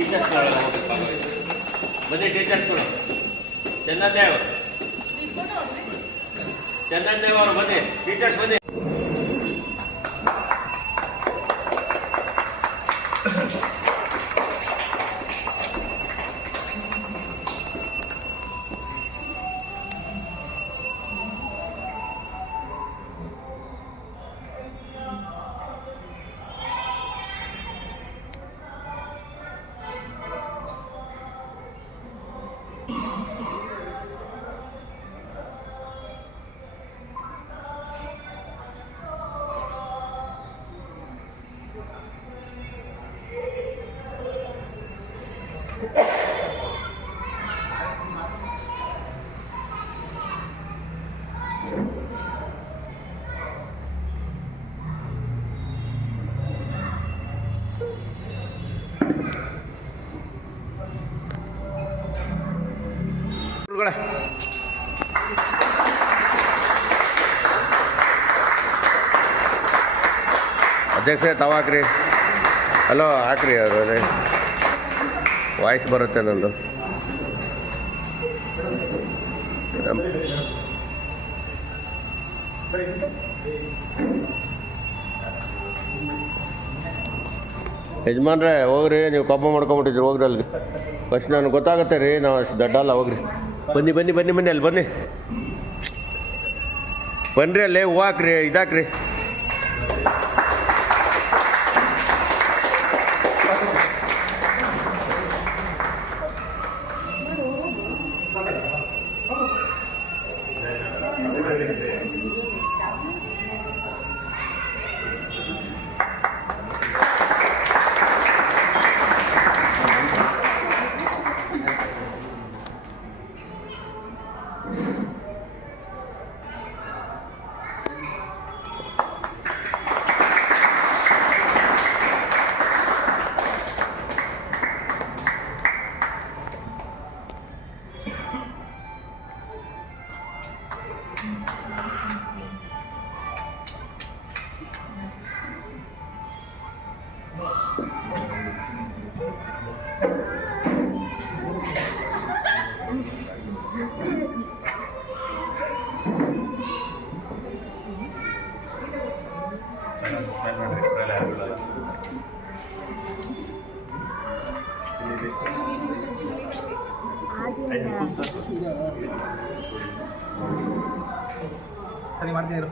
ಟೀಚರ್ಸ್ಗಳೆಲ್ಲ ಹೋಗ್ಬೇಕು. ಬನ್ನಿ ಟೀಚರ್ಸ್ಗಳು. ಚಂದನ್ದೇವ್ ಅವರು ಬನ್ನಿ, ಟೀಚರ್ಸ್ ಬನ್ನಿ. ಅಧ್ಯಕ್ಷರೇ ತಾವು ಹಾಕ್ರಿ. ಹಲೋ ಹಾಕ್ರಿ, ಅದೇ ವಾಯ್ಸ್ ಬರುತ್ತೆ ನಂದು. ಯಜಮಾನ್ರೆ ಹೋಗ್ರಿ, ನೀವು ಕೋಪ ಮಾಡ್ಕೊಂಬಿಟ್ಟಿದ್ರಿ, ಹೋಗ್ರಿ ಅಲ್ಲಿಗೆ. ಫಸ್ಟ್ ನನಗೆ ಗೊತ್ತಾಗುತ್ತೆ ರೀ, ನಾವು ಅಷ್ಟು ದಡ್ಡ ಅಲ್ಲ. ಹೋಗ್ರಿ, ಬನ್ನಿ ಬನ್ನಿ ಬನ್ನಿ ಬನ್ನಿ ಅಲ್ಲಿ ಬನ್ನಿ, ಬನ್ನಿರಿ ಅಲ್ಲೇ ಹೂವು ಹಾಕ್ರಿ, ಇದಾಕ್ರಿ. ಸರಿ ಮಾಡ್ತಿದ್ರು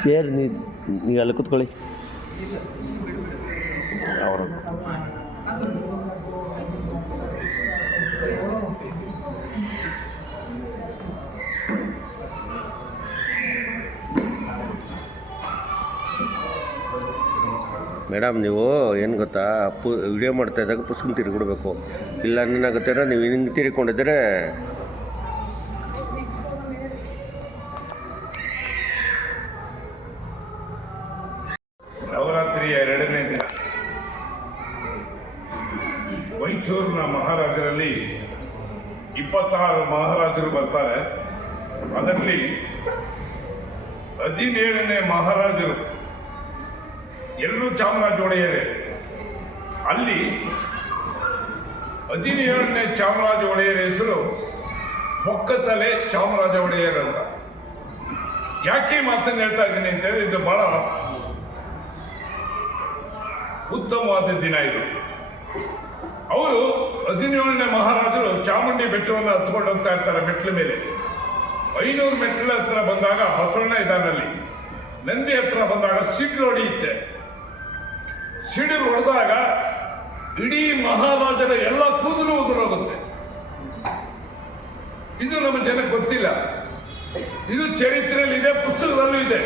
ಚೇರ್ ನೀವು ಅಲ್ಲಿ ಕೂತ್ಕೊಳ್ಳಿ. ಅವರು ಮೇಡಮ್, ನೀವು ಏನು ಗೊತ್ತಾ, ವಿಡಿಯೋ ಮಾಡ್ತಾ ಇದ್ದಾಗ ಪುಸ್ತಕ ತಿರುಗಿಬಿಡ್ಬೇಕು. ಇಲ್ಲ ಏನಾಗುತ್ತೆ ಅಂದರೆ ನೀವು ಹಿಂಗೆ ತಿರ್ಕೊಂಡಿದ್ದರೆ ನವರಾತ್ರಿಯ 2ನೇ ದಿನ ಮೈಸೂರಿನ ಮಹಾರಾಜರಲ್ಲಿ 26 ಮಹಾರಾಜರು ಬರ್ತಾರೆ. ಅದರಲ್ಲಿ 17ನೇ ಮಹಾರಾಜರು ಎಲ್ಲೂ ಚಾಮರಾಜ ಒಡೆಯರೇ. ಅಲ್ಲಿ 17ನೇ ಚಾಮರಾಜ ಒಡೆಯರ ಹೆಸರು ಮೊಕ್ಕತಲೆ ಚಾಮರಾಜ ಒಡೆಯರ್ ಅಂತ. ಯಾಕೆ ಮಾತನ್ನು ಹೇಳ್ತಾ ಇದ್ದೀನಿ ಅಂತ ಹೇಳಿದ್ರೆ, ಇದು ಬಹಳ ಉತ್ತಮವಾದ ದಿನ ಇದು. ಅವರು 17ನೇ ಮಹಾರಾಜರು ಚಾಮುಂಡಿ ಬೆಟ್ಟವನ್ನು ಹತ್ಕೊಂಡು ಹೋಗ್ತಾ ಇರ್ತಾರೆ ಮೆಟ್ಲ ಮೇಲೆ. 500 ಮೆಟ್ಲ ಹತ್ರ ಬಂದಾಗ ಬಸವಣ್ಣ ಇದಾನಲ್ಲಿ, ನಂದಿ ಹತ್ರ ಬಂದಾಗ ಸಿಡಿಲು ಹೊಡೆಯುತ್ತೆ. ಸಿಡಿಲು ಹೊಡೆದಾಗ ಇಡೀ ಮಹಾರಾಜರ ಎಲ್ಲ ಕೂದಲು ಉದುರೋಗುತ್ತೆ. ಇದು ನಮ್ಮ ಜನಕ್ಕೆ ಗೊತ್ತಿಲ್ಲ. ಇದು ಚರಿತ್ರೆಯಲ್ಲಿ ಇದೆ, ಪುಸ್ತಕದಲ್ಲೂ ಇದೆ.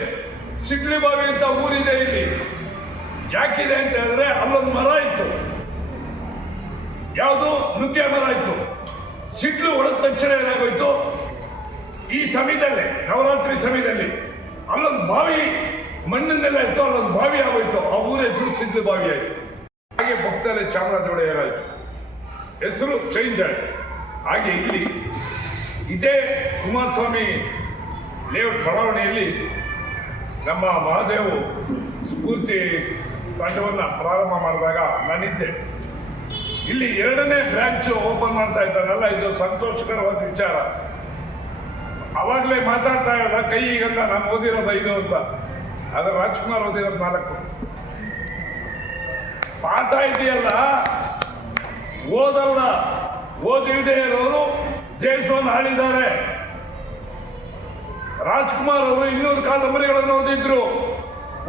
ಸಿಡ್ಲಿ ಬಾವಿ ಅಂತ ಊರಿದೆ ಇಲ್ಲಿ. ಯಾಕಿದೆ ಅಂತ ಹೇಳಿದ್ರೆ, ಅಲ್ಲೊಂದು ಮರ ಇತ್ತು, ಯಾವುದು ನುಗ್ಗೆ ಮರ ಇತ್ತು. ಸಿಡ್ಲು ಹೊಡೆದ ತಕ್ಷಣ ಏನಾಗೋಯ್ತು, ಈ ಸಮಯದಲ್ಲಿ ನವರಾತ್ರಿ ಸಮಯದಲ್ಲಿ ಅಲ್ಲೊಂದು ಬಾವಿ ಮಣ್ಣಿನೆಲ್ಲ ಇತ್ತು, ಅಲ್ಲೊಂದು ಬಾವಿ ಆಗೋಯ್ತು. ಆ ಊರ ಹೆಸರು ಸಿಡ್ಲು ಬಾವಿ ಆಯಿತು. ಹಾಗೆ ಭಕ್ತಲೆ ಚಾಮರಾಜ ಒಡೆಯರಾಯಿತು, ಹೆಸರು ಚೇಂಜ್ ಆಯಿತು. ಹಾಗೆ ಇಲ್ಲಿ ಇದೇ ಕುಮಾರಸ್ವಾಮಿ ಲೇಔಟ್ ಬಡಾವಣೆಯಲ್ಲಿ ನಮ್ಮ ಮಹಾದೇವ್ ಸ್ಫೂರ್ತಿ ತಂಡವನ್ನು ಪ್ರಾರಂಭ ಮಾಡಿದಾಗ ನಾನಿದ್ದೆ. ಇಲ್ಲಿ 2ನೇ ಬ್ರಾಂಚ್ ಓಪನ್ ಮಾಡ್ತಾ ಇದ್ದಾನಲ್ಲ, ಇದು ಸಂತೋಷಕರವಾದ ವಿಚಾರ. ಅವಾಗಲೇ ಮಾತಾಡ್ತಾ ಇದ್ದ ಕೈಗಂತ ನಾನು ಓದಿರೋದು 5 ಅಂತ, ಅದು ರಾಜ್ಕುಮಾರ್ ಓದಿರೋದು 4. ಪಾಠ ಇದೆಯಲ್ಲ, ಓದಲ್ಲ, ಓದಿಲ್ಲದೆ ಇರೋರು ದೇಶವನ್ನು ಆಳಿದ್ದಾರೆ. ರಾಜ್ಕುಮಾರ್ ಅವರು 200 ಕಾದಂಬರಿಗಳನ್ನು ಓದಿದ್ರು.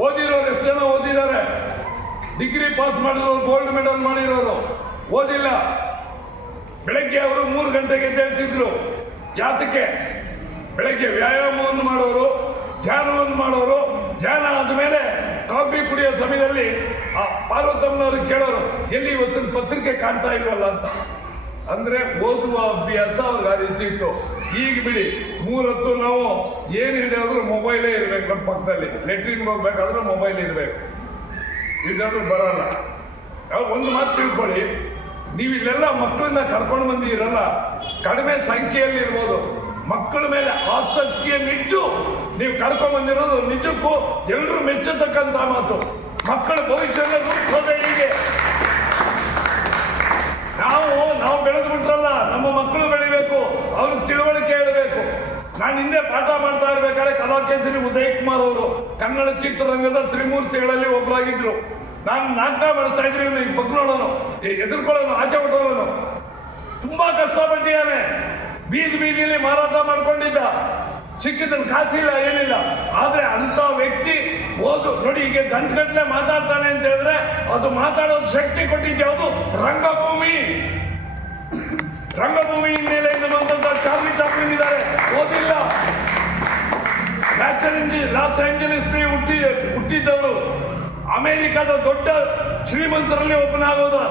ಓದಿರೋರು ಎಷ್ಟು ಜನ ಓದಿದ್ದಾರೆ? ಡಿಗ್ರಿ ಪಾಸ್ ಮಾಡಿರೋರು, ಗೋಲ್ಡ್ ಮೆಡಲ್ ಮಾಡಿರೋರು ಓದಿಲ್ಲ. ಬೆಳಗ್ಗೆ ಅವರು 3 ಗಂಟೆಗೆ ಎದ್ದೇಳ್ತಿದ್ರು. ಯಾತಕ್ಕೆ? ಬೆಳಗ್ಗೆ ವ್ಯಾಯಾಮವನ್ನು ಮಾಡೋರು, ಧ್ಯಾನವನ್ನು ಮಾಡೋರು. ಧ್ಯಾನ ಆದಮೇಲೆ ಕಾಫಿ ಕುಡಿಯೋ ಸಮಯದಲ್ಲಿ ಆ ಪಾರ್ವತಮ್ಮನವ್ರಿಗೆ ಕೇಳೋರು, ಎಲ್ಲಿ ಇವತ್ತಿನ ಪತ್ರಿಕೆ ಕಾಣ್ತಾ ಇಲ್ವಲ್ಲ ಅಂತ. ಅಂದರೆ ಓದುವ ಅಭ್ಯಾಸ ಅವ್ರಿಗೆ ಆ ರೀತಿ ಇತ್ತು. ಈಗ ಬಿಡಿ, 3 ಹೊತ್ತು ನಾವು ಏನು ಹಿಡಿಯೋದ್ರೂ ಮೊಬೈಲೇ ಇರಬೇಕು ನಮ್ಮ ಪಕ್ಕದಲ್ಲಿ. ಲೆಟ್ರಿನ್ಗೆ ಹೋಗ್ಬೇಕಾದ್ರೂ ಮೊಬೈಲ್ ಇರಬೇಕು, ಇದಾದ್ರೂ ಬರೋಲ್ಲ. ಒಂದು ಮಾತು ತಿಳ್ಕೊಳ್ಳಿ, ನೀವು ಇಲ್ಲೆಲ್ಲ ಮಕ್ಕಳನ್ನ ಕರ್ಕೊಂಡು ಬಂದಿರಲ್ಲ, ಕಡಿಮೆ ಸಂಖ್ಯೆಯಲ್ಲಿ ಇರ್ಬೋದು. ಮಕ್ಕಳ ಮೇಲೆ ಆಸಕ್ತಿಯನ್ನಿಟ್ಟು ನೀವು ಕರ್ಕೊಂಡು ಬಂದಿರೋದು ನಿಜಕ್ಕೂ ಎಲ್ಲರೂ ಮೆಚ್ಚತಕ್ಕಂಥ ಮಾತು. ಮಕ್ಕಳ ಭವಿಷ್ಯದ ರೂಪಿಸೋದೇ ಹೀಗೆ. ನಾವು ಬೆಳೆದು ಬಿಟ್ರಲ್ಲ, ನಮ್ಮ ಮಕ್ಕಳು ಬೆಳಿಬೇಕು, ಅವ್ರಿಗೆ ತಿಳುವಳಿಕೆ ಹೇಳಬೇಕು. ನಾನು ಹಿಂದೆ ಪಾಠ ಮಾಡ್ತಾ ಇರ್ಬೇಕಾದ್ರೆ ಕಲಾಕೇಸರಿ ಉದಯ್ ಕುಮಾರ್ ಅವರು ಕನ್ನಡ ಚಿತ್ರರಂಗದ ತ್ರಿಮೂರ್ತಿಗಳಲ್ಲಿ ಒಬ್ಬರಾಗಿದ್ರು. ನಾನು ನಾಟಕ ಮಾಡಿಸ್ತಾ ಇದ್ರಿ, ಈಗ ಬಗ್ಗೆ ನೋಡೋನು, ಎದುರ್ಕೊಳ್ಳೋನು, ಆಚೆ ಬಿಟ್ಟೋನು. ತುಂಬಾ ಕಷ್ಟಪಟ್ಟಿದ್ದಾನೆ. ಬೀದಿಯಲ್ಲಿ ಮಾರಾಟ ಮಾಡ್ಕೊಂಡಿದ್ದ, ಸಿಕ್ಕಿದ್ದನ್ನು ಕಾಸಿಲ್ಲ, ಏನಿಲ್ಲ. ಆದರೆ ಅಂತ ವ್ಯಕ್ತಿ ಓದು ನೋಡಿ, ಈಗ ಗಂಟೆಗಟ್ಟಲೆ ಮಾತಾಡ್ತಾನೆ ಅಂತ ಹೇಳಿದ್ರೆ ಅದು ಮಾತಾಡೋದು ಶಕ್ತಿ ಕೊಟ್ಟಿದ್ದು ಯಾವುದು? ರಂಗಭೂಮಿ. ರಂಗಭೂಮಿ ಹಿನ್ನೆಲೆಯಿಂದ ಬಂದಂತ ಚಾರ್ಲಿ ಚಾಪ್ಲಿನ್ ಇದ್ದಾರೆ, ಓದಿಲ್ಲ. ಲಾಸ್ ಏಂಜಲೀಸ್ ಹುಟ್ಟಿದ್ದವರು, ಅಮೆರಿಕದ ದೊಡ್ಡ ಶ್ರೀಮಂತರಲ್ಲಿ ಒಬ್ಬನಾಗೋದು.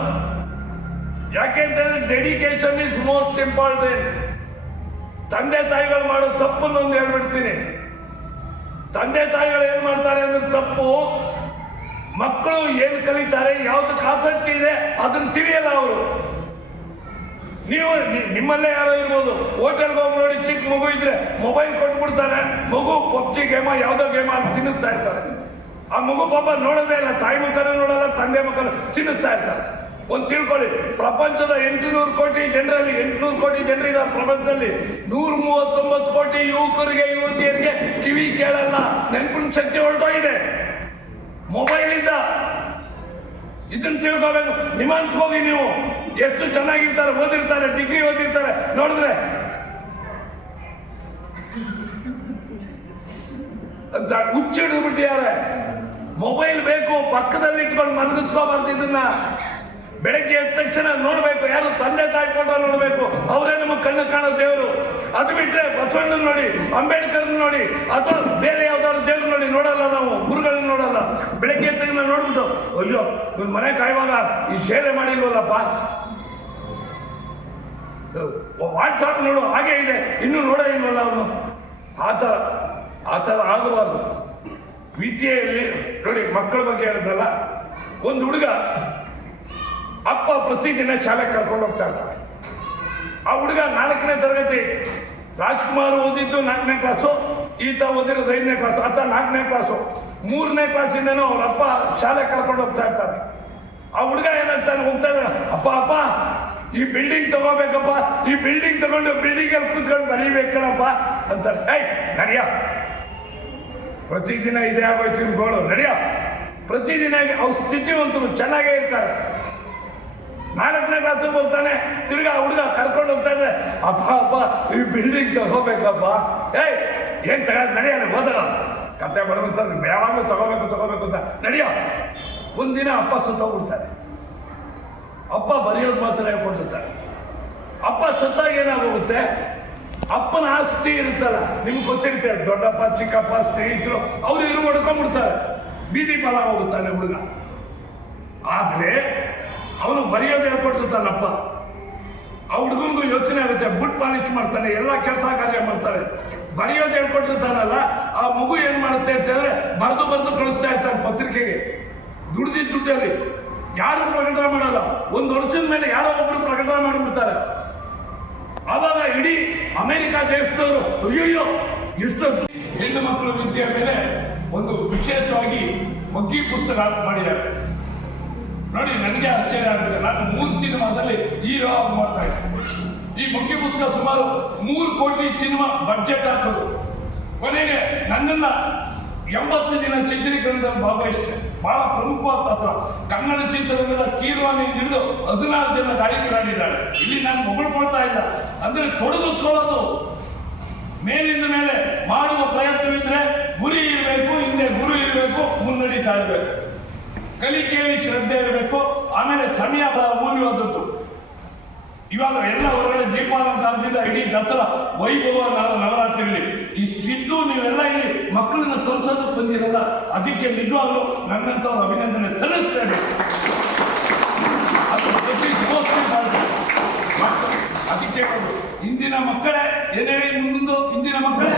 ಯಾಕೆ ಅಂತ ಹೇಳಿದ್ರೆ ಡೆಡಿಕೇಶನ್ ಇಸ್ ಮೋಸ್ಟ್ ಇಂಪಾರ್ಟೆಂಟ್. ತಂದೆ ತಾಯಿಗಳು ಮಾಡೋ ತಪ್ಪನ್ನು ಒಂದು ಹೇಳ್ಬಿಡ್ತೀನಿ. ತಂದೆ ತಾಯಿಗಳು ಏನ್ ಮಾಡ್ತಾರೆ ಅಂದ್ರೆ ತಪ್ಪು, ಮಕ್ಕಳು ಏನು ಕಲಿತಾರೆ, ಯಾವ್ದಕ್ಕೆ ಆಸಕ್ತಿ ಇದೆ ಅದನ್ನು ತಿಳಿಯಲ್ಲ ಅವರು. ನೀವು ನಿಮ್ಮಲ್ಲೇ ಯಾರೋ ಇರ್ಬೋದು, ಹೋಟೆಲ್ಗೆ ಹೋಗಿ ನೋಡಿ, ಚಿಕ್ಕ ಮಗು ಇದ್ರೆ ಮೊಬೈಲ್ ಕೊಟ್ಬಿಡ್ತಾರೆ. ಮಗು ಪಬ್ಜಿ ಗೇಮ ಯಾವುದೋ ಗೇಮ್ ಅಲ್ಲಿ ತಿನ್ನಿಸ್ತಾ ಇರ್ತಾರೆ. ಆ ಮಗು ಪಾಪ ನೋಡೋದೇ ಇಲ್ಲ, ತಾಯಿ ಮಕ್ಕಳು ನೋಡಲ್ಲ, ತಂದೆ ಮಕ್ಕಳು ತಿನ್ನಿಸ್ತಾ ಇರ್ತಾರೆ. ಒಂದು ತಿಳ್ಕೊಳ್ಳಿ, ಪ್ರಪಂಚದ 800 ಕೋಟಿ ಜನರಲ್ಲಿ 800 ಕೋಟಿ ಜನರಿದ್ದಾರೆ ಪ್ರಪಂಚದಲ್ಲಿ. 139 ಕೋಟಿ ಯುವಕರಿಗೆ ಯುವತಿಯರಿಗೆ ಕಿವಿ ಕೇಳಲ್ಲ, ನೆನಪಿನ ಶಕ್ತಿ ಹೊರಟೋಗಿದೆ ಮೊಬೈಲ್ ಇಂದ. ಇದನ್ನ ತಿಳ್ಕೋಬೇಕು. ನಿಮಾನ್ಸ್ ಹೋಗಿ ನೀವು, ಎಷ್ಟು ಚೆನ್ನಾಗಿರ್ತಾರೆ, ಓದಿರ್ತಾರೆ, ಡಿಗ್ರಿ ಓದಿರ್ತಾರೆ, ನೋಡಿದ್ರೆ ಅಂತ ಹುಚ್ಚಿಡಿದು ಬಿಟ್ಟಿದ್ದಾರೆ. ಮೊಬೈಲ್ ಬೇಕು, ಪಕ್ಕದಲ್ಲಿ ಇಟ್ಕೊಂಡು ಮಲಗಿಸ್ಕೋಬಾರ್ದು. ಇದನ್ನ ಬೆಳಗ್ಗೆ ಎದ್ದ ತಕ್ಷಣ ನೋಡ್ಬೇಕು, ಯಾರು ತಂದೆ ತಾಯಿ ಫೋಟೋ ನೋಡ್ಬೇಕು, ಅವರೇ ನಮ್ಮ ಕಣ್ಣು ಕಾಣೋ ದೇವರು. ಅದು ಬಿಟ್ಟರೆ ಬಸವಣ್ಣನ ನೋಡಿ, ಅಂಬೇಡ್ಕರ್ ನೋಡಿ, ಅಥವಾ ಬೇರೆ ಯಾವ್ದಾದ್ರು ದೇವ್ರು ನೋಡಿ ನೋಡಲ್ಲ, ನಾವು ಗುರುಗಳನ್ನ ನೋಡಲ್ಲ. ಬೆಳಗ್ಗೆ ಎದ್ದ ತಕ್ಷಣ ನೋಡ್ಬಿಟ್ಟು, ಅಯ್ಯೋ ಇವ್ನ ಮನೆ ಕಾಯುವಾಗ ಈ ಸೇವೆ ಮಾಡಿಲ್ವಲ್ಲಪ್ಪ, ವಾಟ್ಸಾಪ್ ನೋಡು ಹಾಗೆ ಇದೆ, ಇನ್ನೂ ನೋಡೇ ಇಲ್ವಲ್ಲ ಅವನು. ಆ ಥರ ಆಗಬಾರ್ದು. ವಿದ್ಯೆಯಲ್ಲಿ ನೋಡಿ, ಮಕ್ಕಳ ಬಗ್ಗೆ ಹೇಳಿದ್ನಲ್ಲ, ಒಂದು ಹುಡುಗ ಅಪ್ಪ ಪ್ರತಿದಿನ ಶಾಲೆಗೆ ಕರ್ಕೊಂಡು ಹೋಗ್ತಾ ಇರ್ತಾರೆ. ಆ ಹುಡುಗ 4ನೇ ತರಗತಿ ರಾಜ್ಕುಮಾರ್ ಓದಿದ್ದು 4ನೇ ಕ್ಲಾಸು, ಈತ ಓದಿರೋದು 5ನೇ ಕ್ಲಾಸು, ಆತ 4ನೇ ಕ್ಲಾಸು. 3ನೇ ಕ್ಲಾಸಿಂದನೂ ಅವ್ರ ಅಪ್ಪ ಶಾಲೆ ಕರ್ಕೊಂಡು ಹೋಗ್ತಾ ಇರ್ತಾರೆ. ಆ ಹುಡುಗ ಏನಾಗ್ತಾನೆ, ಹೋಗ್ತಾ ಇದ್ದಾನೆ, ಅಪ್ಪ ಈ ಬಿಲ್ಡಿಂಗ್ ತಗೋಬೇಕಪ್ಪ, ಈ ಬಿಲ್ಡಿಂಗ್ ತಗೊಂಡು ಬಿಲ್ಡಿಂಗಲ್ಲಿ ಕೂತ್ಕೊಂಡು ಬರೀಬೇಕಣಪ್ಪ ಅಂತಾರೆ. ನಡಿಯ, ಪ್ರತಿದಿನ ಇದೇ ಆಗೋಯ್ತು ಗೋಳು, ನಡಿಯ. ಪ್ರತಿದಿನ ಅವ್ರ ಸ್ಥಿತಿವಂತರು ಚೆನ್ನಾಗೇ ಇರ್ತಾರೆ. 4ನೇ ಕ್ಲಾಸಿಗೆ ಬರ್ತಾನೆ, ತಿರ್ಗಾ ಹುಡುಗ ಕರ್ಕೊಂಡು ಹೋಗ್ತಾ ಇದ್ರೆ, ಅಪ್ಪ ಈ ಬಿಲ್ಡಿಂಗ್ ತಗೋಬೇಕಪ್ಪ. ಏನ್ ನಡೆಯೋಣ ಓದಲ್ಲ, ಕತೆ ಬರುವಂತ ಯಾವಾಗಲೂ ತಗೋಬೇಕು ಅಂತ ನಡೆಯೋ. ಒಂದಿನ ಅಪ್ಪ ಸತ್ತೋಗ್ಬಿಡ್ತಾರೆ. ಅಪ್ಪ ಬರೆಯೋದು ಮಾತ್ರ ಹೇಳ್ಕೊಟ್ಟಿರ್ತಾರೆ. ಅಪ್ಪ ಸತ್ತಾಗ ಏನಾಗೋಗುತ್ತೆ, ಅಪ್ಪನ ಆಸ್ತಿ ಇರುತ್ತಲ್ಲ, ನಿಮ್ಗೆ ಗೊತ್ತಿರುತ್ತೆ, ದೊಡ್ಡಪ್ಪ ಚಿಕ್ಕಪ್ಪ ಸ್ನೇಹಿತರು ಅವರು ಇರು ಹೊಡ್ಕೊಂಡ್ಬಿಡ್ತಾರೆ. ಬೀದಿ ಪಾಲ ಹೋಗುತ್ತಾನೆ ಹುಡುಗ. ಆದರೆ ಅವನು ಬರೆಯೋದು ಹೇಳ್ಕೊಟ್ಟಿರ್ತಾನಪ್ಪ. ಆ ಹುಡುಗನಿಗೂ ಯೋಚನೆ ಆಗುತ್ತೆ, ಬುಟ್ ಪಾಲಿಶ್ ಮಾಡ್ತಾನೆ, ಎಲ್ಲ ಕೆಲಸ ಕಾರ್ಯ ಮಾಡ್ತಾರೆ. ಬರೆಯೋದು ಹೇಳ್ಕೊಟ್ಟಿರ್ತಾನಲ್ಲ, ಆ ಮಗು ಏನು ಮಾಡುತ್ತೆ ಅಂತ ಹೇಳಿದ್ರೆ ಬರೆದು ಕಳಿಸ್ತಾ ಇರ್ತಾನೆ ಪತ್ರಿಕೆಗೆ. ದುಡ್ದಿದ್ದ ದುಡ್ಡಲ್ಲಿ ಯಾರು ಪ್ರಕಟಣೆ ಮಾಡಲ್ಲ. 1 ವರ್ಷದ ಮೇಲೆ ಯಾರೋ ಒಬ್ಬರು ಪ್ರಕಟಣೆ ಮಾಡಿಬಿಡ್ತಾರೆ. ಆವಾಗ ಇಡೀ ಅಮೆರಿಕ ದೇಶದವರು ಅಯ್ಯೋ ಎಷ್ಟೊತ್ತು ಹೆಣ್ಣು ಮಕ್ಕಳು ವಿದ್ಯೆ ಮೇಲೆ ಒಂದು ವಿಶೇಷವಾಗಿ ಮಗ್ಗಿ ಪುಸ್ತಕ ಮಾಡಿದ್ದಾರೆ. ನೋಡಿ, ನನಗೆ ಆಶ್ಚರ್ಯ ಆಗುತ್ತೆ. ನಾನು 3 ಸಿನಿಮಾದಲ್ಲಿ ಹೀರೋ ಆಗಿ ಮಾಡ್ತಾ ಇದ್ದೆ. ಈ ಮಗ್ಗಿ ಪುಸ್ತಕ ಸುಮಾರು 3 ಕೋಟಿ ಸಿನಿಮಾ ಬಡ್ಜೆಟ್ ಹಾಕೋದು. ಕೊನೆಗೆ ನನ್ನೆಲ್ಲ 80 ದಿನ ಚಿತ್ರೀಕರಣದಲ್ಲಿ ಭಾಗವಹಿಸಿದೆ. ಬಹಳ ಪ್ರಮುಖವಾದ ಪಾತ್ರ. ಕನ್ನಡ ಚಿತ್ರರಂಗದ ಕೀರ್ವಾಣಿ ಹಿಡಿದು 16 ಜನ ಗಾಯಕರಾಡಿದ್ದಾರೆ. ಇಲ್ಲಿ ನಾನು ಹೊಗಳ್ಕೊಳ್ತಾ ಇಲ್ಲ, ಅಂದ್ರೆ ತೊಡಗಿಸ್ಕೊಳ್ಳೋದು. ಮೇಲಿಂದ ಮೇಲೆ ಮಾಡುವ ಪ್ರಯತ್ನವಿದ್ರೆ ಗುರಿ ಇರಬೇಕು, ಹಿಂದೆ ಗುರು ಇರಬೇಕು, ಮುನ್ನಡೀತಾ ಇರಬೇಕು. ಕಲಿಕೆಯಲ್ಲಿ ಶ್ರದ್ಧೆ ಇರಬೇಕು. ಆಮೇಲೆ ಸಮಯ ಅಮೂಲ್ಯವಾದದ್ದು. ಇವಾಗ ಎಲ್ಲ ಹೊರಗಡೆ ದೀಪಾಲಂಕಾರದಿಂದ ಇಡೀ ದಸರಾ ವೈಭವ ನವರಾತ್ರಿಯಲ್ಲಿ ಇಷ್ಟಿದ್ದು ನೀವೆಲ್ಲ ಇಲ್ಲಿ ಮಕ್ಕಳನ್ನ ಕಲಿಸೋದಕ್ಕೆ ಬಂದಿರಲ್ಲ. ಅದಕ್ಕೆ ನಿಜವಾಗ್ಲೂ ನನ್ನಂಥವ್ರು ಅಭಿನಂದನೆ ಸಲ್ಲಿಸ್ತೇನೆ. ಅದು ಅದಕ್ಕೆ ಇಂದಿನ ಮಕ್ಕಳೇ ಏನು ಹೇಳಿ ಮುಂದೊಂದು ಇಂದಿನ ಮಕ್ಕಳೇ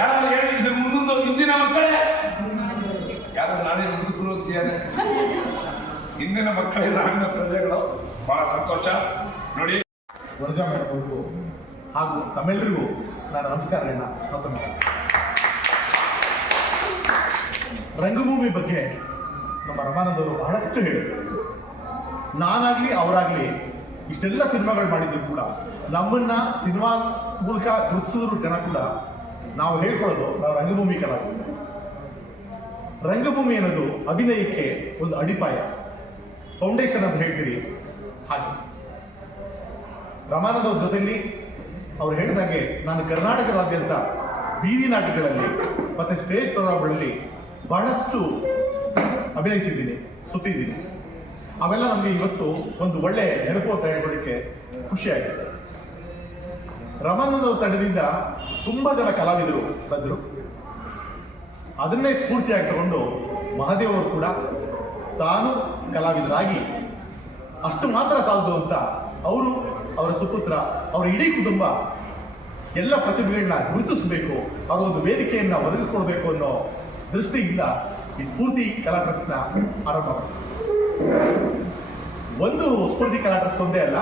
ಯಾರು ಹೇಳಿ ಇದು ಮುಂದೊಂದು ಇಂದಿನ ಮಕ್ಕಳೇ ಯಾರು ನಾಳೆ ಮುಂದಕ್ಕೂ ಅಂತಿದ್ದಾರೆ. ಇಂದಿನ ಮಕ್ಕಳೇ ನಾಡಿನ ಪ್ರಜೆಗಳು. ಬಹಳ ಸಂತೋಷ. ನೋಡಿ, ವರಜಾ ಮೇಡಮ್ ಅವ್ರಿಗೂ ಹಾಗೂ ತಮ್ಮೆಲ್ಲರಿಗೂ ನಾನು ನಮಸ್ಕಾರಗಳನ್ನ ಮತ್ತೊಮ್ಮೆ. ರಂಗಭೂಮಿ ಬಗ್ಗೆ ನಮ್ಮ ರಮಾನಂದ್ ಅವರು ಬಹಳಷ್ಟು ಹೇಳಿದರು. ನಾನಾಗ್ಲಿ ಅವರಾಗ್ಲಿ ಇಷ್ಟೆಲ್ಲ ಸಿನಿಮಾಗಳು ಮಾಡಿದ್ರು ಕೂಡ ನಮ್ಮನ್ನ ಸಿನಿಮಾ ಮೂಲಕ ಗುರುತಿಸಿದ್ರು ಜನ ಕೂಡ ನಾವು ಹೇಳ್ಕೊಳ್ಳೋದು ನಾವು ರಂಗಭೂಮಿ ಕಲಾವಿದರು. ರಂಗಭೂಮಿ ಅನ್ನೋದು ಅಭಿನಯಕ್ಕೆ ಒಂದು ಅಡಿಪಾಯ, ಫೌಂಡೇಶನ್ ಅಂತ ಹೇಳ್ತೀರಿ. ಹಾಗೆ ರಮಾನಂದ್ ಅವ್ರ ಜೊತೆಯಲ್ಲಿ ಅವ್ರು ಹೇಳಿದಾಗೆ ನಾನು ಕರ್ನಾಟಕದಾದ್ಯಂತ ಬೀದಿ ನಾಟಕಗಳಲ್ಲಿ ಮತ್ತೆ ಸ್ಟೇಜ್ ಪ್ರೋಗ್ರಾಮ್ಗಳಲ್ಲಿ ಬಹಳಷ್ಟು ಅಭಿನಯಿಸಿದ್ದೀನಿ, ಸುತ್ತಿದ್ದೀನಿ. ಅವೆಲ್ಲ ನಮಗೆ ಇವತ್ತು ಒಂದು ಒಳ್ಳೆ ನೆನಪು ಅಂತ ಹೇಳ್ಕೊಳ್ಳಿಕ್ಕೆ ಖುಷಿಯಾಗಿದೆ. ರಮಾನಂದ್ ಅವ್ರ ತಂಡದಿಂದ ತುಂಬಾ ಜನ ಕಲಾವಿದರು ಬಂದರು. ಅದನ್ನೇ ಸ್ಫೂರ್ತಿಯಾಗಿ ತಗೊಂಡು ಮಹಾದೇವ್ ಅವರು ಕೂಡ ತಾನು ಕಲಾವಿದರಾಗಿ ಅಷ್ಟು ಮಾತ್ರ ಸಾಲದು ಅಂತ ಅವರು, ಅವರ ಸುಪುತ್ರ, ಅವರ ಇಡೀ ಕುಟುಂಬ ಎಲ್ಲ ಪ್ರತಿಭೆಗಳನ್ನ ಗುರುತಿಸಬೇಕು, ಅವರ ಒಂದು ವೇದಿಕೆಯನ್ನ ಒದಗಿಸ್ಕೊಡ್ಬೇಕು ಅನ್ನೋ ದೃಷ್ಟಿಯಿಂದ ಈ ಸ್ಫೂರ್ತಿ ಕಲಾ ಟ್ರಸ್ಟ್ನ ಆರಂಭ ಮಾಡಿದ್ರು. ಒಂದು ಸ್ಫೂರ್ತಿ ಕಲಾ ಟ್ರಸ್ಟ್ ಒಂದೇ ಅಲ್ಲ,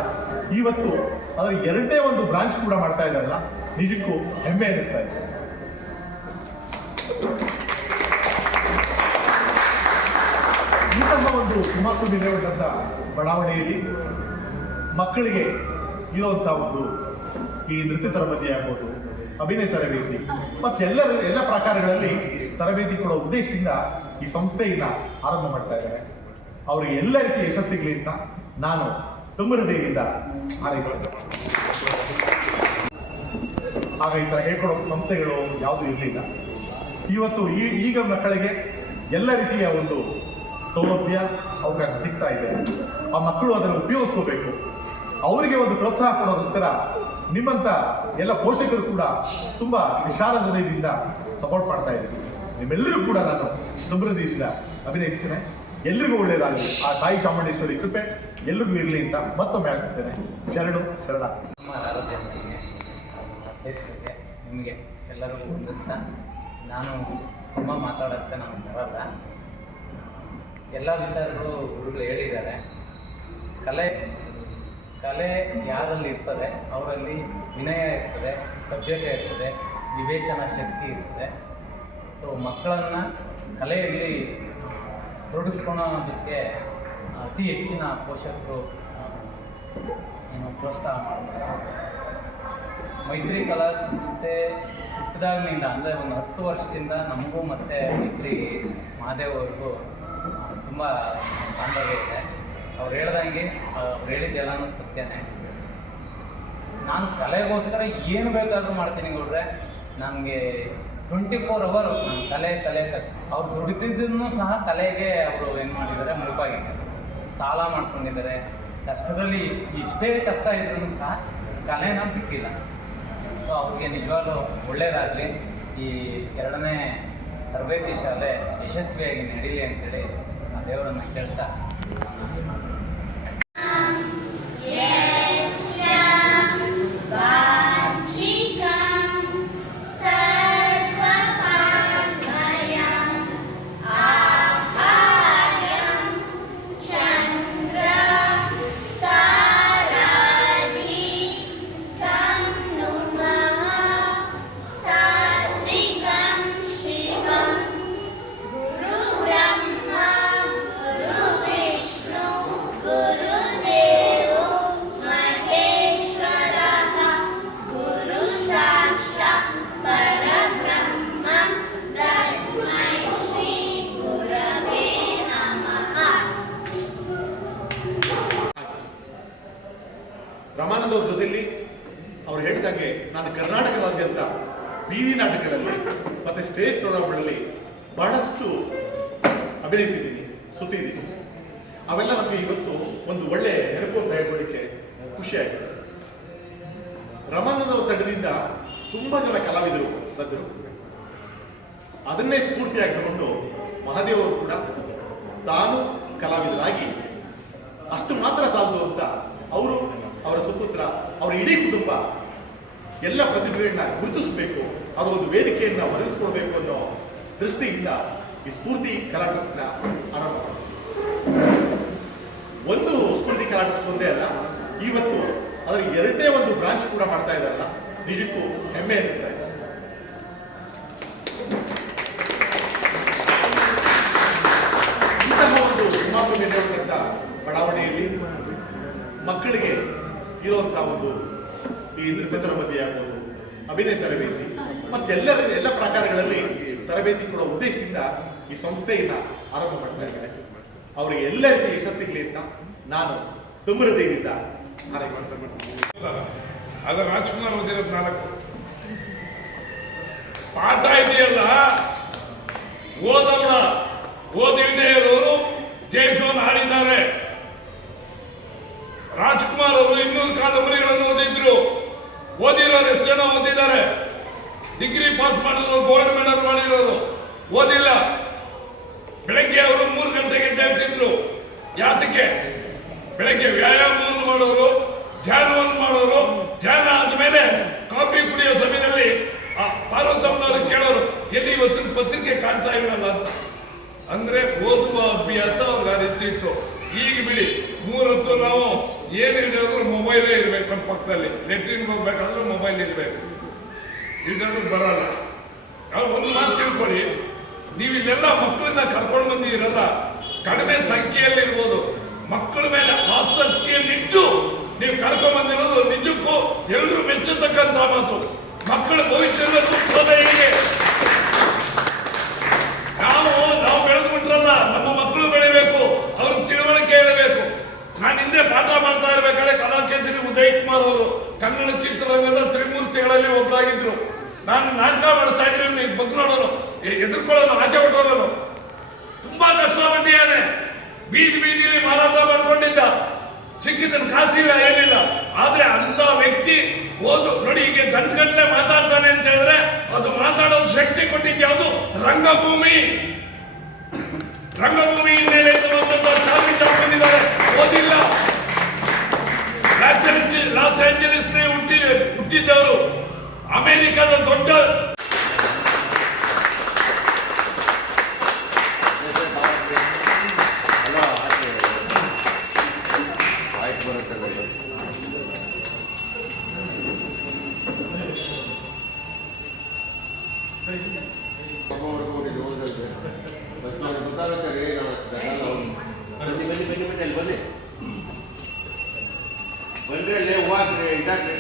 ಇವತ್ತು ಅದರ 2ನೇ ಒಂದು ಬ್ರಾಂಚ್ ಕೂಡ ಮಾಡ್ತಾ ಇದ್ದಾರಲ್ಲ, ನಿಜಕ್ಕೂ ಹೆಮ್ಮೆ ಅನ್ನಿಸ್ತಾ ಇದೆ. ಇಂತಹ ಒಂದು ಕುಮಾರಸ್ವಾಮಿ ಲೇಔಟ್ ಅಂತ ಬಡಾವಣೆಯಲ್ಲಿ ಮಕ್ಕಳಿಗೆ ಇರುವಂತಹ ಒಂದು ಈ ನೃತ್ಯ ತರಬೇತಿ ಆಗ್ಬೋದು, ಅಭಿನಯ ತರಬೇತಿ ಮತ್ತು ಎಲ್ಲ ಪ್ರಕಾರಗಳಲ್ಲಿ ತರಬೇತಿ ಕೊಡೋ ಉದ್ದೇಶದಿಂದ ಈ ಸಂಸ್ಥೆಯನ್ನ ಆರಂಭ ಮಾಡ್ತಾ ಇದ್ದಾರೆ. ಅವರಿಗೆ ಎಲ್ಲ ರೀತಿಯ ಯಶಸ್ಸಿಗಲಿ ಅಂತ ನಾನು ತುಂಬ ಹೃದಯದಿಂದ ಹಾರೈಸ್ತೇನೆ. ಆಗ ಈ ಥರ ಹೇಳ್ಕೊಡೋ ಸಂಸ್ಥೆಗಳು ಯಾವುದೂ ಇರಲಿಲ್ಲ. ಇವತ್ತು ಈಗ ಮಕ್ಕಳಿಗೆ ಎಲ್ಲ ರೀತಿಯ ಒಂದು ಸೌಲಭ್ಯ ಅವಕಾಶ ಸಿಗ್ತಾ ಇದೆ. ಆ ಮಕ್ಕಳು ಅದನ್ನು ಉಪಯೋಗಿಸ್ಕೋಬೇಕು. ಅವರಿಗೆ ಒಂದು ಪ್ರೋತ್ಸಾಹ ಕೊಡೋದಕ್ಕೋಸ್ಕರ ನಿಮ್ಮಂಥ ಎಲ್ಲ ಪೋಷಕರು ಕೂಡ ತುಂಬ ವಿಶಾಲ ಹೃದಯದಿಂದ ಸಪೋರ್ಟ್ ಮಾಡ್ತಾ ಇದ್ದೀನಿ. ನಿಮ್ಮೆಲ್ಲರಿಗೂ ಕೂಡ ನಾನು ತುಂಬ ಹೃದಯದಿಂದ ಅಭಿನಯಿಸ್ತೇನೆ. ಎಲ್ರಿಗೂ ಒಳ್ಳೆಯದಾಗಲಿ, ಆ ತಾಯಿ ಚಾಮುಂಡೇಶ್ವರಿ ಕೃಪೆ ಎಲ್ರಿಗೂ ಇರಲಿ ಅಂತ ಮತ್ತೊಮ್ಮೆ ಆಶಿಸ್ತೇನೆ. ಶರಣ. ನಮ್ಮ ಆರೋಗ್ಯ ಸಂಘಕ್ಕೆ ಅಧ್ಯಕ್ಷರಿಗೆ ನಿಮಗೆ ಎಲ್ಲರಿಗೂ ವಂದಿಸ್ತಾ, ನಾನು ತುಂಬ ಮಾತಾಡೋಕ್ಕೆ ನಮಗೆ ಬರಲ್ಲ. ಎಲ್ಲ ವಿಚಾರಗಳು ಗುರುಗಳು ಹೇಳಿದ್ದಾರೆ. ಕಲೆ ಯಾರಲ್ಲಿ ಇರ್ತದೆ ಅವರಲ್ಲಿ ವಿನಯ ಇರ್ತದೆ, ಸಭ್ಯತೆ ಇರ್ತದೆ, ವಿವೇಚನಾ ಶಕ್ತಿ ಇರ್ತದೆ. ಸೊ ಮಕ್ಕಳನ್ನು ಕಲೆಯಲ್ಲಿ ತೊಡಗಿಸ್ಕೊಳ್ಳೋದಕ್ಕೆ ಅತಿ ಹೆಚ್ಚಿನ ಪೋಷಕರು ಪ್ರೋತ್ಸಾಹ ಮಾಡ್ತಾರೆ. ಮೈತ್ರಿ ಕಲಾ ಸಂಸ್ಥೆ ಹುಟ್ಟಿದಾಗಿನಿಂದ ಅಂದರೆ ಒಂದು 10 ವರ್ಷದಿಂದ ನಮಗೂ ಮತ್ತು ಮೈತ್ರಿ ಮಹಾದೇವ್ ಅವ್ರಿಗೂ ತುಂಬ ಬಾಂಧವ್ಯ ಇದೆ. ಅವ್ರು ಹೇಳ್ದಂಗೆ ಅವ್ರು ಹೇಳಿದ್ದೆಲ್ಲನೂ ಸತ್ಯನೇ. ನಾನು ಕಲೆಗೋಸ್ಕರ ಏನು ಬೇಕಾದರೂ ಮಾಡ್ತೀನಿ ಗೌಡ್ರೆ. ನನಗೆ 24 ಅವರ್ ನಾನು ಕಲೆ ಅವ್ರು ದುಡಿದಿದ್ದನ್ನು ಸಹ ಕಲೆಗೆ ಅವರು ಏನು ಮಾಡಿದ್ದಾರೆ, ಮುಳುಪಾಗಿದ್ದಾರೆ. ಸಾಲ ಮಾಡ್ಕೊಂಡಿದ್ದಾರೆ. ಕಷ್ಟದಲ್ಲಿ ಇಷ್ಟೇ ಕಷ್ಟ ಇದ್ರೂ ಸಹ ಕಲೆನ ಬಿಟ್ಟಿಲ್ಲ. ಸೊ ಅವ್ರಿಗೆ ನಿಜವಾಗ್ಲೂ ಒಳ್ಳೆಯದಾಗಲಿ. ಈ 2ನೇ ತರಬೇತಿ ಶಾಲೆ ಯಶಸ್ವಿಯಾಗಿ ನಡೀಲಿ ಅಂತೇಳಿ ಆ ದೇವರನ್ನು ಕೇಳ್ತಾ ರಮಾನಂದ ಅವ್ರ ಜೊತೆಯಲ್ಲಿ ಅವ್ರು ಹೇಳಿದಾಗೆ ನಾನು ಕರ್ನಾಟಕದಾದ್ಯಂತ ಬೀದಿ ನಾಟಕಗಳಲ್ಲಿ ಮತ್ತು ಸ್ಟೇಜ್ ಪ್ರೋಗ್ರಾಮ್ಗಳಲ್ಲಿ ಬಹಳಷ್ಟು ಅಭಿನಯಿಸಿದ್ದೀನಿ, ಸುತ್ತಿದ್ದೀನಿ. ಅವೆಲ್ಲ ನಮಗೆ ಇವತ್ತು ಒಂದು ಒಳ್ಳೆ ನೆನಪು ಅಂತ ಹೇಳ್ಕೊಳ್ಳಿಕ್ಕೆ ಖುಷಿಯಾಗಿದೆ. ರಮಾನಂದ ಅವ್ರ ತಂಡದಿಂದ ತುಂಬ ಜನ ಕಲಾವಿದರು ಬಂದರು. ಅದನ್ನೇ ಸ್ಫೂರ್ತಿಯಾಗಿ ತಗೊಂಡು ಮಹಾದೇವ್ ಅವರು ಕೂಡ ತಾನು ಕಲಾವಿದರಾಗಿ ಅಷ್ಟು ಮಾತ್ರ ಸಾಲದು ಅಂತ ಅವರು, ಅವರ ಸುಪುತ್ರ, ಅವರ ಇಡೀ ಕುಟುಂಬ ಎಲ್ಲ ಪ್ರತಿಭೆಗಳನ್ನ ಗುರುತಿಸಬೇಕು, ಅವರು ಒಂದು ವೇದಿಕೆಯನ್ನ ಒದಗಿಸ್ಕೊಳ್ಬೇಕು ಅನ್ನೋ ದೃಷ್ಟಿಯಿಂದ ಈ ಸ್ಫೂರ್ತಿ ಕಲಾ ಟ್ರಸ್ಟ್ನ ಆರಂಭ ಮಾಡಿದ್ರು. ಒಂದು ಸ್ಫೂರ್ತಿ ಕಲಾ ಟ್ರಸ್ಟ್ ಒಂದೇ ಅಲ್ಲ, ಇವತ್ತು ಅದರ 2ನೇ ಒಂದು ಬ್ರಾಂಚ್ ಕೂಡ ಮಾಡ್ತಾ ಇದ್ದಾರಲ್ಲ, ನಿಜಕ್ಕೂ ಹೆಮ್ಮೆ ಅನಿಸ್ತಾ ಇದೆ. ಇಂತಹ ಒಂದು ಕುಮಾರಸ್ವಾಮಿ ನೇತೃತ್ವದ ಬಡಾವಣೆಯಲ್ಲಿ ಮಕ್ಕಳಿಗೆ ಇರುವಂತಹ ಒಂದು ಈ ನೃತ್ಯ ತರಬೇತಿ ಆಗ್ಬೋದು, ಅಭಿನಯ ತರಬೇತಿ ಮತ್ತು ಎಲ್ಲ ಪ್ರಕಾರಗಳಲ್ಲಿ ತರಬೇತಿ ಕೊಡೋ ಉದ್ದೇಶದಿಂದ ಈ ಸಂಸ್ಥೆಯನ್ನ ಆರಂಭ ಮಾಡ್ತಾ ಇದ್ದಾರೆ. ಅವರಿಗೆ ಎಲ್ಲ ರೀತಿಯ ಯಶಸ್ಸಿಗಲಿ ಅಂತ ನಾನು ತುಂಬ ಹೃದಯದಿಂದ ಹಾರೈಸ್ತೀನಿ. ಅದು ರಾಜ್ಕುಮಾರ್ ಓದಿರೋದು 4 ಪಾಠ ಇದೆಯಲ್ಲ, ಓದಲ್ಲ, ಓದಿಲ್ಲದೆ ಇರೋರು ಜಯಶೋನ್ ಆಡಿದ್ದಾರೆ. ರಾಜ್ಕುಮಾರ್ ಅವರು 200 ಕಾದಂಬರಿಗಳನ್ನು ಓದಿದ್ರು. ಓದಿರೋರು ಎಷ್ಟು ಜನ ಓದಿದ್ದಾರೆ? ಡಿಗ್ರಿ ಪಾಸ್ ಮಾಡಿರೋರು, ಗೋಲ್ಡ್ ಮೆಡಲ್ ಮಾಡಿರೋರು ಓದಿಲ್ಲ. ಬೆಳಗ್ಗೆ ಅವರು 3 ಗಂಟೆಗೆ ಎದ್ದೇಳ್ತಿದ್ರು. ಯಾತಕ್ಕೆ? ಬೆಳಗ್ಗೆ ವ್ಯಾಯಾಮವನ್ನು ಮಾಡೋರು, ಧ್ಯಾನವನ್ನು ಮಾಡೋರು. ಧ್ಯಾನ ಆದ್ಮೇಲೆ ಕಾಫಿ ಕುಡಿಯೋ ಸಮಯದಲ್ಲಿ ಪಾರ್ವತಮ್ಮನವರು ಕೇಳೋರು, ಎಲ್ಲಿ ಇವತ್ತಿನ ಪತ್ರಿಕೆ ಕಾಣ್ತಾ ಇಲ್ವಲ್ಲ ಅಂತ. ಅಂದ್ರೆ ಓದುವ ಅಭ್ಯಾಸ ಅವ್ರಿಗೆ ಆ ರೀತಿ ಇತ್ತು. ಈಗ ಬಿಡಿ, 3 ಹೊತ್ತು ನಾವು ಏನು ಹಿಡಿಯೋದ್ರು ಮೊಬೈಲೇ ಇರ್ಬೇಕು ನಮ್ಮ ಪಕ್ಕದಲ್ಲಿ. ಲೆಟ್ರಿನ್ಗೆ ಹೋಗ್ಬೇಕಾದ್ರೂ ಮೊಬೈಲ್ ಇರಬೇಕು, ಇಲ್ಲಾದ್ರೂ ಬರಲ್ಲ. ನಾವು ಒಂದು ಮಾತು ತಿಳ್ಕೊಳ್ಳಿ, ನೀವು ಇಲ್ಲೆಲ್ಲ ಮಕ್ಕಳನ್ನ ಕರ್ಕೊಂಡು ಬಂದಿರಲ್ಲ, ಕಡಿಮೆ ಸಂಖ್ಯೆಯಲ್ಲಿರ್ಬೋದು, ಮಕ್ಕಳ ಮೇಲೆ ಆಸಕ್ತಿಯನ್ನಿಟ್ಟು ನೀವು ಕರ್ಕೊಂಡು ಬಂದಿರೋದು ನಿಜಕ್ಕೂ ಎಲ್ಲರೂ ಮೆಚ್ಚತಕ್ಕಂಥ ಮಾತು. ಮಕ್ಕಳ ಭವಿಷ್ಯದ ರೂಪಿಸೋದೇ ಹೀಗೆ. ನಾವು ಬೆಳೆದು ಬಿಟ್ರಲ್ಲ, ನಮ್ಮ ಮಕ್ಕಳು ಬೆಳಿಬೇಕು, ಅವ್ರಿಗೆ ತಿಳುವಳಿಕೆ ಹೇಳಬೇಕು. ನಾನು ಹಿಂದೆ ಪಾಠ ಮಾಡ್ತಾ ಇರ್ಬೇಕಾದ್ರೆ ಕಲಾಕೇಸರಿ ಉದಯ್ ಕುಮಾರ್ ಅವರು ಕನ್ನಡ ಚಿತ್ರರಂಗದ ತ್ರಿಮೂರ್ತಿಗಳಲ್ಲಿ ಒಬ್ಬರಾಗಿದ್ರು. ನಾನು ನಾಟಕ ಮಾಡಿಸ್ತಾ ಇದ್ರೆ ಬಗ್ಗೆ ನೋಡೋನು, ಎದುರ್ಕೊಳ್ಳೋನು, ಆಚೆ ಹೊಟ್ಟೋಗೋನು. ತುಂಬಾ ಕಷ್ಟಪಟ್ಟಿದ್ದಾನೆ. ಬೀದಿಯಲ್ಲಿ ಮಾರಾಟ ಮಾಡ್ಕೊಂಡಿದ್ದ, ಸಿಕ್ಕಿದ್ದನ್ನು ಕಾಸಿಲ್ಲ, ಏನಿಲ್ಲ. ಆದ್ರೆ ಅಂತ ವ್ಯಕ್ತಿ ಓದು ನೋಡಿ, ಈಗ ಗಂಟೆ ಮಾತಾಡ್ತಾನೆ ಅಂತ ಹೇಳಿದ್ರೆ ಅದು ಮಾತಾಡೋದು ಶಕ್ತಿ ಕೊಟ್ಟಿದ್ಯಾವುದು? ರಂಗಭೂಮಿ ಮೇಲೆ ಚಾಕರಿ ತಗೊಂಡಿದ್ದಾರೆ, ಓದಿಲ್ಲ. ಲಾಸ್ ಏಂಜಲೀಸ್ ಹುಟ್ಟಿದ್ದವರು, ಅಮೆರಿಕದ ದೊಡ್ಡ ಆಯ್ತು ಬರುತ್ತೆ. ಕೊಬ್ಬ ಮಾಡ್ಕೊಂಡಿದ್ದು ಹೋಗ್ರಲ್ಲಿ ಫಸ್ಟ್ ನನಗೆ ಗೊತ್ತಾಗುತ್ತೆ ರೀ ನಾವು ದಡ್ಡಲ್ಲ ಹೋಗಿ ಬನ್ನಿ ಅಲ್ಲಿ ಬನ್ನಿ ಬನ್ರಿ ಅಲ್ಲಿ ಹೂವು ಹಾಕ್ರಿ ಇದಾಕ್ರಿ